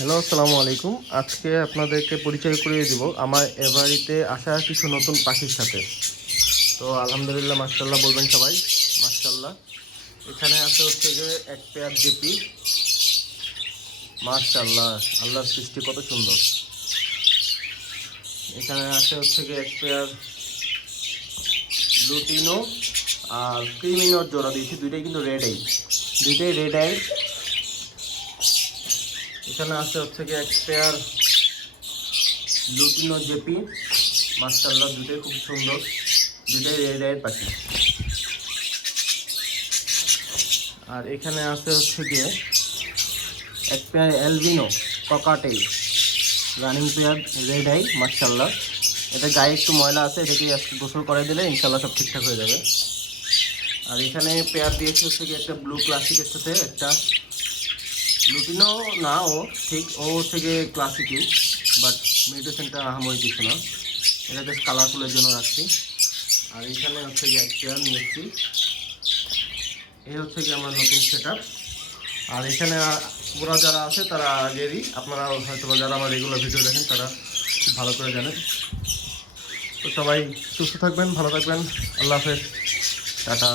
Hello, আসসালামু আলাইকুম। আজকে আপনাদেরকে পরিচয় করিয়ে দিব আমার এবাড়িতে আসা কিছু নতুন পাখির সাথে। তো আলহামদুলিল্লাহ মাশাল্লাহ বলবেন সবাই। মাশাল্লাহ এখানে আছে হচ্ছে যে এক পেয়ার জেপি। মাশাল্লাহ আল্লাহর সৃষ্টি কত সুন্দর। এখানে আছে হচ্ছে গিয়ে এক পেয়ার লুটিনো আর ক্রিমিনোর জোড়া দিয়েছি। দুইটাই কিন্তু রেড আই দুইটাই রেড আই এখানে আছে হচ্ছে কি এক পেয়ার লুটিনো জেপি মাস্টারলা দুটোই খুব সুন্দর। দুটোই রেড আইয়ের পাখি। আর এখানে আছে হচ্ছে গিয়ে এক পেয়ার এলভিনো ককাটেই রানিং পেয়ার রেড আই মার্শাল্লাহ এটা গায়ে একটু ময়লা আছে, এটাকে আজকে গোসল করে দিলে ইনশাল্লাহ সব ঠিকঠাক হয়ে যাবে। আর এখানে পেয়ার দিয়েছি হচ্ছে কি একটা ব্লু ক্লাসিকের সাথে একটা লুটিনো না ও, ঠিক ও থেকে ক্লাসিকই বাট মেডিটেশনটা আহামরি কিছু না। এটা জাস্ট কালারফুলের জন্য রাখছি। আর এখানে হচ্ছে গিয়ে এক চেয়ার নিয়েছি এই হচ্ছে গিয়ে আমার নতুন সেট আর এখানে ওরা যারা আছে তারা আগেরই, আপনারা হয়তো যারা আমার রেগুলার ভিডিও দেখেন তারা খুব ভালো করে জানেন। তো সবাই সুস্থ থাকবেন, ভালো থাকবেন। আল্লাহ হাফেজ। টাটা।